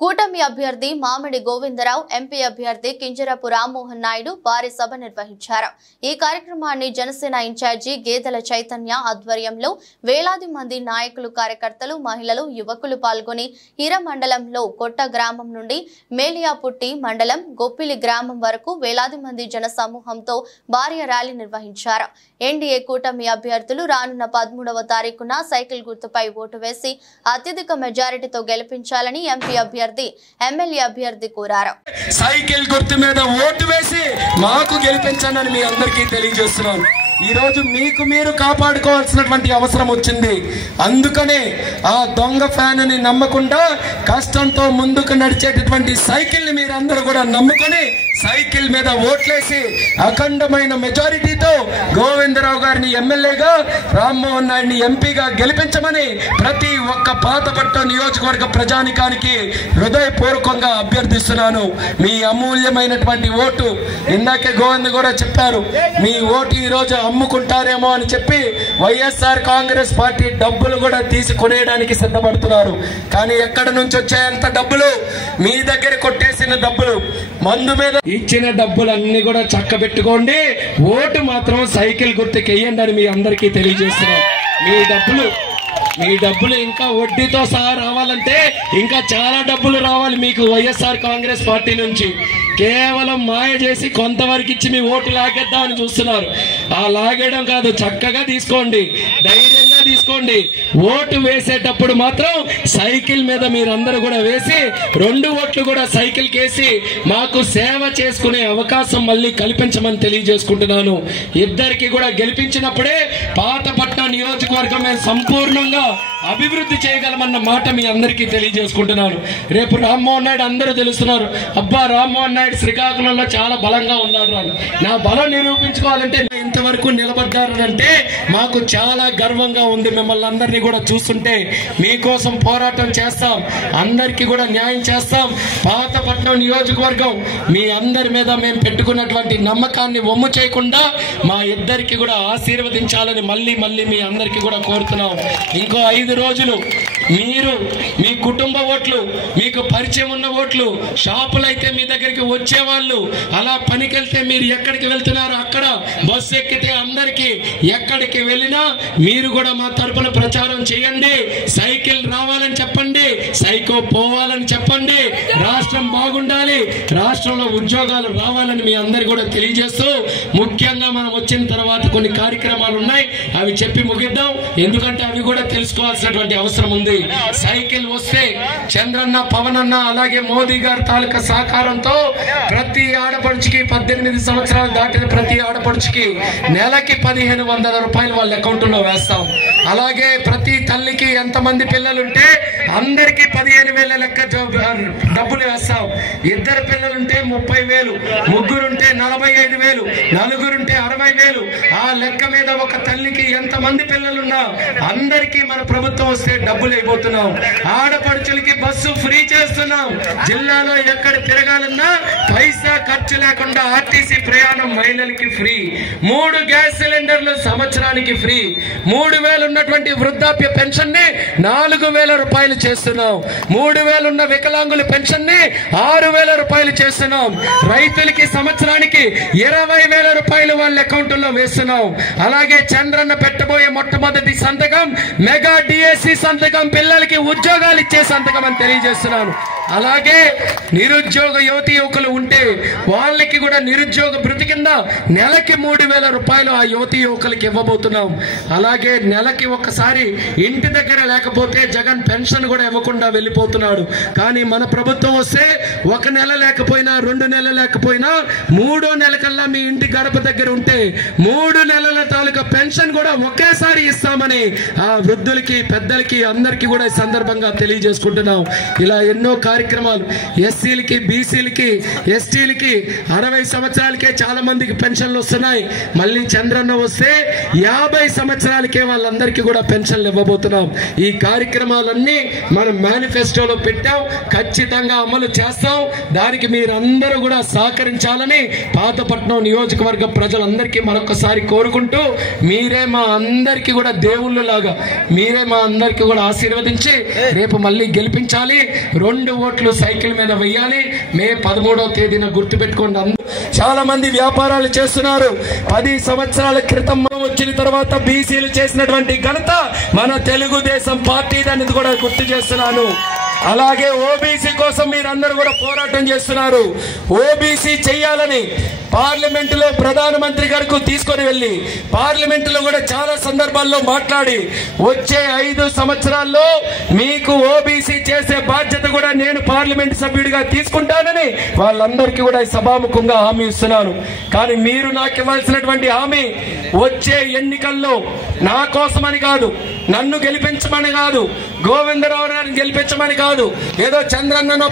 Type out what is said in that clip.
కూటమి అభ్యర్థి మామిడి గోవిందరావు, ఎంపీ అభ్యర్థి కింజరపు రామ్మోహన్ నాయుడు భారీ సభ నిర్వహించారు. ఈ కార్యక్రమాన్ని జనసేన ఇన్ఛార్జి గేదెల చైతన్య ఆధ్వర్యంలో వేలాది మంది నాయకులు, కార్యకర్తలు, మహిళలు, యువకులు పాల్గొని హీర మండలంలో కొట్ట గ్రామం నుండి మేలియాపుట్టి మండలం గొప్పిలి గ్రామం వరకు వేలాది మంది జన సమూహంతో భారీ ర్యాలీ నిర్వహించారు. ఎన్డీఏ కూటమి అభ్యర్థులు రానున్న 13వ తారీఖున సైకిల్ గుర్తుపై ఓటు వేసి అత్యధిక మెజారిటీతో గెలిపించాలని ఎంపీ అభ్యర్థి, ఎమ్మెల్యే అభ్యర్థి కోరారు. సైకిల్ గుర్తు మీద ఓటు వేసి మాకు గెలిపించండి మీ అందరికీ తెలియజేస్తున్నాను. ఈ రోజు మీకు మీరు కాపాడుకోవాల్సినటువంటి అవసరం వచ్చింది. అందుకనే ఆ దొంగ ఫ్యాన్ ని నమ్మకుండా కష్టంతో ముందుకు నడిచేటటువంటి సైకిల్ ని మీరందరూ కూడా నమ్ముకొని సైకిల్ మీద ఓట్లేసి అఖండమైన మెజారిటీతో గోవిందరావు గారిని ఎమ్మెల్యేగా, రామ్మోహన్ నాయుడిని ఎంపీగా గెలిపించమని ప్రతి ఒక్క పాతపట్నం నియోజకవర్గ ప్రజానికానికి హృదయపూర్వకంగా అభ్యర్థిస్తున్నాను. మీ అమూల్యమైనటువంటి ఓటు, ఇందాకే గోవింద్ కూడా చెప్పారు, మీ ఓటు ఈ రోజు అమ్ముకుంటారేమో అని చెప్పి వైఎస్ఆర్ కాంగ్రెస్ పార్టీ డబ్బులు కూడా తీసి కొనేయడానికి సిద్ధపడుతున్నారు. కానీ ఎక్కడి నుంచి వచ్చాయంత డబ్బులు? మీ దగ్గర కొట్టేసిన డబ్బులు, మందు మీద ఇచ్చిన డబ్బులన్నీ కూడా చక్కబెట్టుకోండి. ఓటు మాత్రం సైకిల్ గుర్తుకి వేయండి అని మీ అందరికీ తెలియజేస్తున్నాం. మీ డబ్బులు ఇంకా వడ్డీతో సహా రావాలంటే ఇంకా చాలా డబ్బులు రావాలి మీకు వైఎస్ఆర్ కాంగ్రెస్ పార్టీ నుంచి. కేవలం మాయ చేసి కొంతవరకు ఇచ్చి మీ ఓటు లాగేద్దామని చూస్తున్నారు. ఆ లాగేయడం కాదు, చక్కగా తీసుకోండి, ధైర్యంగా తీసుకోండి. ఓటు వేసేటప్పుడు మాత్రం సైకిల్ మీద మీరందరూ కూడా వేసి 2 ఓట్లు కూడా సైకిల్ కేసి మాకు సేవ చేసుకునే అవకాశం మళ్ళీ కల్పించమని తెలియజేసుకుంటున్నాను. ఇద్దరికి కూడా గెలిపించినప్పుడే పాతపట్నం నియోజకవర్గం మేము సంపూర్ణంగా అభివృద్ధి చేయగలమన్న మాట మీ అందరికీ తెలియజేసుకుంటున్నాను. రేపు రామ్మోహన్ నాయుడు అందరూ తెలుస్తున్నారు, అబ్బా రామ్మోహన్ నాయుడు శ్రీకాకుళంలో చాలా బలంగా ఉన్నాడు అని. నా బలం నిరూపించుకోవాలంటే ఇంతవరకు నిలబడ్డారంటే మాకు చాలా గర్వంగా ఉంది. మిమ్మల్ని అందరినీ కూడా చూస్తుంటే మీకోసం పోరాటం చేస్తాం, అందరికీ కూడా న్యాయం చేస్తాం. పాతపట్నం నియోజకవర్గం మీ అందరి మీద మేము పెట్టుకున్నటువంటి నమ్మకాన్ని వమ్ము చేయకుండా మా ఇద్దరికి కూడా ఆశీర్వదించాలని మళ్ళీ మీ అందరికీ కూడా కోరుతున్నాం. ఇంకో 5 రోజులు మీరు మీ కుటుంబ ఓట్లు, మీకు పరిచయం ఉన్న ఓట్లు, షాపులైతే మీ దగ్గరికి వచ్చేవాళ్ళు, అలా పనికెళ్తే మీరు ఎక్కడికి వెళ్తున్నారో అక్కడ బస్సు ఎక్కితే అందరికి ఎక్కడికి వెళ్ళినా మీరు కూడా మా తరపున ప్రచారం చేయండి. సైకిల్ రావాలని చెప్పండి, సైకో పోవాలని చెప్పండి. రాష్ట్రం బాగుండాలి, రాష్ట్రంలో ఉద్యోగాలు రావాలని మీ అందరు కూడా తెలియజేస్తూ, ముఖ్యంగా మనం వచ్చిన తర్వాత కొన్ని కార్యక్రమాలు ఉన్నాయి, అవి చెప్పి ముగిద్దాం. ఎందుకంటే అవి కూడా తెలుసుకోవాల్సినటువంటి అవసరం ఉంది. సైకిల్ వస్తే చంద్రన్న, పవన్ అన్న, అలాగే మోదీ గారి తాలూకా సహకారంతో ప్రతి ఆడపడుచుకి 18 సంవత్సరాలు దాటిన ప్రతి ఆడపడుచుకి నెలకి 1500 రూపాయలు వాళ్ళ అకౌంట్ లో వేస్తాం. అలాగే ప్రతి తల్లికి ఎంతమంది పిల్లలుంటే అందరికి 15,000 లెక్క డబ్బులు వేస్తాం. 2 పిల్లలుంటే 30,000, 3 45,000, 4 60,000. ఆ లెక్క మీద ఒక తల్లికి ఎంతమంది పిల్లలున్నా అందరికీ మన ప్రభుత్వం వస్తే డబ్బులు అయిపోతున్నాం. ఆడపడుచులకి బస్సు ఫ్రీ చేస్తున్నాం. జిల్లాలో ఎక్కడ తిరగాలన్నా పైసా ఖర్చు లేకుండా ఆర్టీసీ ప్రయాణం మహిళలకి ఫ్రీ. 3 గ్యాస్ సిలిండర్లు సంవత్సరానికి ఫ్రీ. 3,000 ఉన్నటువంటి వృద్ధాప్య పెన్షన్ ని 4,000 రూపాయలు చేస్తున్నాం. 3,000 ఉన్న వికలాంగుల పెన్షన్ ని 6,000 రూపాయలు చేస్తున్నాం. రైతులకి సంవత్సరానికి 20,000 రూపాయలు వాళ్ళ అకౌంట్ లో వేస్తున్నాం. అలాగే చంద్రన్న పెట్టబోయే మొట్టమొదటి సంతకం మెగా డిఎస్సి సంతకం, పిల్లలకి ఉద్యోగాలు ఇచ్చే సంతకం అని తెలియజేస్తున్నాను. అలాగే నిరుద్యోగ యువకులు ఉంటే వాళ్ళకి కూడా నిరుద్యోగ భృతి కింద నెలకి 3,000 రూపాయలు ఆ యువకులకి ఇవ్వబోతున్నాం. అలాగే నెలకి ఒక్కసారి ఇంటి దగ్గర లేకపోతే జగన్ పెన్షన్ కూడా ఇవ్వకుండా వెళ్ళిపోతున్నాడు. కానీ మన ప్రభుత్వం వస్తే 1 నెల లేకపోయినా 2 నెలలు లేకపోయినా 3వ నెల కల్లా మీ ఇంటి గడప దగ్గర ఉంటే 3 నెలల తాలూకా పెన్షన్ కూడా ఒకేసారి ఇస్తామని ఆ వృద్ధులకి, పెద్దలకి, అందరికీ కూడా ఈ సందర్భంగా తెలియజేసుకుంటున్నాం. ఇలా ఎన్నో కార్యక్రమాలు ఎస్సీలకి, బీసీలకి, ఎస్టీలకి 60 సంవత్సరాలకే చాలా మందికి పెన్షన్లు వస్తున్నాయి. మళ్ళీ చంద్రన్న వస్తే 50 సంవత్సరాలకే వాళ్ళందరికీ కూడా పెన్షన్లు ఇవ్వబోతున్నాం. ఈ కార్యక్రమాలన్నీ మనం మేనిఫెస్టోలో పెట్టాం, ఖచ్చితంగా అమలు చేస్తాం. దానికి మీరందరూ కూడా సహకరించాలని పాతపట్నం నియోజకవర్గ ప్రజలందరికీ మరొకసారి కోరుకుంటూ, మీరే మా అందరికీ కూడా దేవుళ్ళు లాగా మీరే మా అందరికీ కూడా ఆశీర్వదించి రేపు మళ్ళీ గెలిపించాలి. 2 ఓట్లు సైకిల్ మీద వేయాలి. మే 13వ తేదీన గుర్తుపెట్టుకోండి. చాలా మంది వ్యాపారాలు చేస్తున్నారు. 10 సంవత్సరాల క్రితం వచ్చిన తర్వాత బీసీలు చేసినటువంటి ఘనత మన తెలుగుదేశం పార్టీ అనేది కూడా గుర్తు చేస్తున్నాను. అలాగే ఓబీసీ కోసం మీరందరూ కూడా పోరాటం చేస్తున్నారు. ఓబీసీ చెయ్యాలని పార్లమెంటులో ప్రధానమంత్రి గారికి తీసుకొని వెళ్ళి పార్లమెంటులో కూడా చాలా సందర్భాల్లో మాట్లాడి వచ్చే 5 సంవత్సరాల్లో మీకు ఓబీసీ చేసే బాధ్యత కూడా నేను పార్లమెంట్ సభ్యుడిగా తీసుకుంటానని వాళ్ళందరికీ కూడా సభాముఖంగా హామీ ఇస్తున్నాను. కానీ మీరు నాకు ఇవ్వాల్సినటువంటి హామీ వచ్చే ఎన్నికల్లో నా కోసమని కాదు, నన్ను గెలిపించమని కాదు, గోవిందరావు గారిని గెలిపించమని కాదు, ఏదో చంద్రన్నను